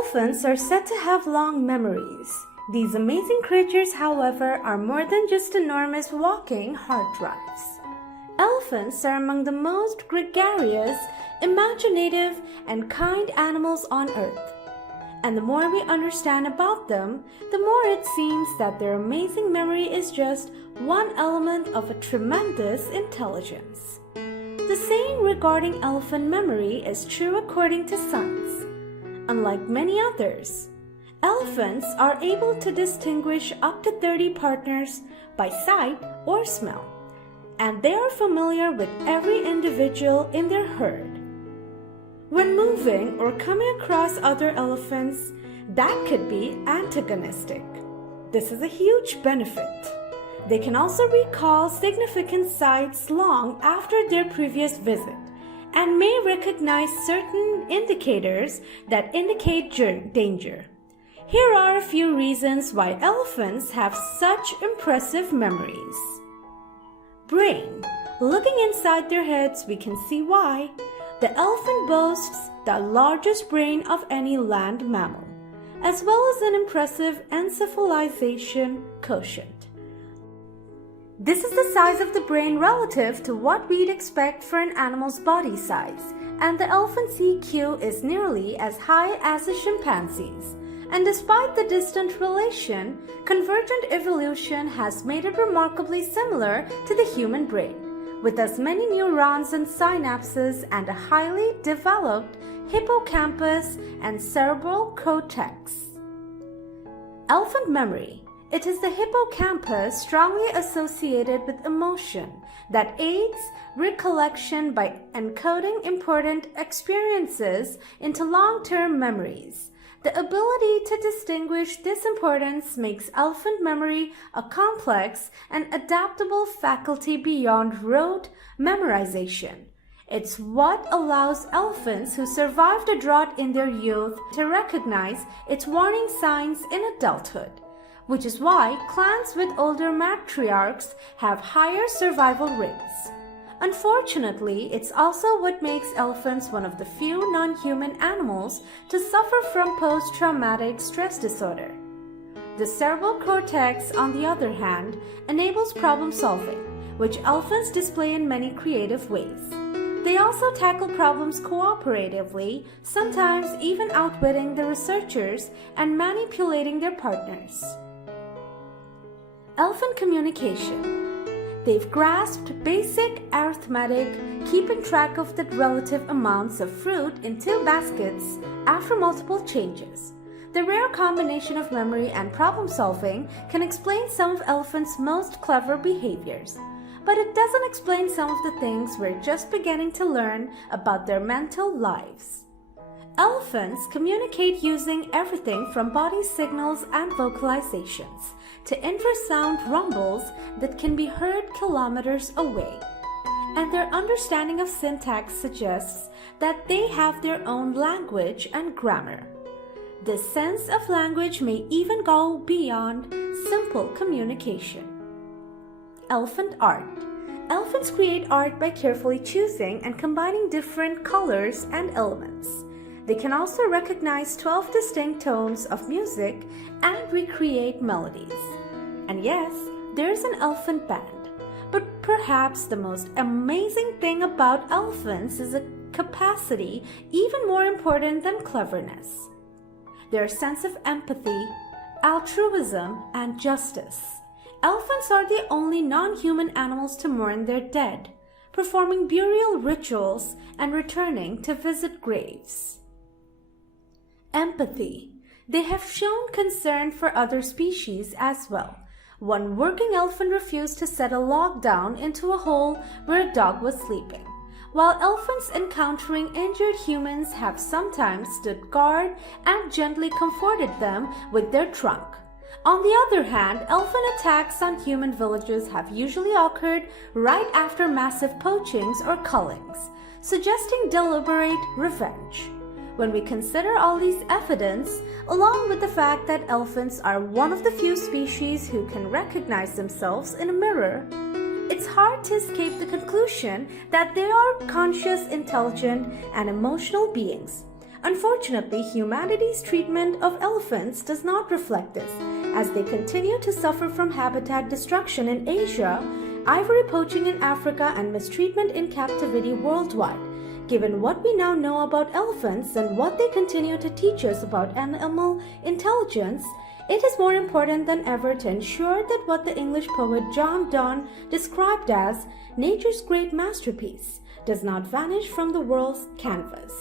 Elephants are said to have long memories. These amazing creatures, however, are more than just enormous walking hard drives. Elephants are among the most gregarious, imaginative, and kind animals on earth. And the more we understand about them, the more it seems that their amazing memory is just one element of a tremendous intelligence. The saying regarding elephant memory is true according to science. Unlike many others, elephants are able to distinguish up to 30 partners by sight or smell, and they are familiar with every individual in their herd. When moving or coming across other elephants, that could be antagonistic. This is a huge benefit. They can also recall significant sights long after their previous visit and may recognize certain indicators that indicate danger. Here are a few reasons why elephants have such impressive memories. Brain. Looking inside their heads, we can see why. The elephant boasts the largest brain of any land mammal, as well as an impressive encephalization quotient. This is the size of the brain relative to what we'd expect for an animal's body size, and the elephant's EQ is nearly as high as a chimpanzee's. And despite the distant relation, convergent evolution has made it remarkably similar to the human brain, with as many neurons and synapses and a highly developed hippocampus and cerebral cortex. Elephant memory. It is the hippocampus strongly associated with emotion that aids recollection by encoding important experiences into long-term memories. The ability to distinguish this importance makes elephant memory a complex and adaptable faculty beyond rote memorization. It's what allows elephants who survived a drought in their youth to recognize its warning signs in adulthood, which is why clans with older matriarchs have higher survival rates. Unfortunately, it's also what makes elephants one of the few non-human animals to suffer from post-traumatic stress disorder. The cerebral cortex, on the other hand, enables problem solving, which elephants display in many creative ways. They also tackle problems cooperatively, sometimes even outwitting the researchers and manipulating their partners. Elephant communication. They've grasped basic arithmetic, keeping track of the relative amounts of fruit in 2 baskets after multiple changes. The rare combination of memory and problem solving can explain some of elephants' most clever behaviors, but it doesn't explain some of the things we're just beginning to learn about their mental lives. Elephants communicate using everything from body signals and vocalizations to infrasound rumbles that can be heard kilometers away. And their understanding of syntax suggests that they have their own language and grammar. This sense of language may even go beyond simple communication. Elephant art. Elephants create art by carefully choosing and combining different colors and elements. They can also recognize 12 distinct tones of music and recreate melodies. And yes, there's an elephant band. But perhaps the most amazing thing about elephants is a capacity even more important than cleverness: their sense of empathy, altruism, and justice. Elephants are the only non-human animals to mourn their dead, performing burial rituals and returning to visit graves. Empathy. They have shown concern for other species as well. One working elephant refused to set a log down into a hole where a dog was sleeping, while elephants encountering injured humans have sometimes stood guard and gently comforted them with their trunk. On the other hand, elephant attacks on human villages have usually occurred right after massive poachings or cullings, suggesting deliberate revenge. When we consider all these evidence, along with the fact that elephants are one of the few species who can recognize themselves in a mirror, it's hard to escape the conclusion that they are conscious, intelligent, and emotional beings. Unfortunately, humanity's treatment of elephants does not reflect this, as they continue to suffer from habitat destruction in Asia, ivory poaching in Africa, and mistreatment in captivity worldwide. Given what we now know about elephants and what they continue to teach us about animal intelligence, it is more important than ever to ensure that what the English poet John Donne described as nature's great masterpiece does not vanish from the world's canvas.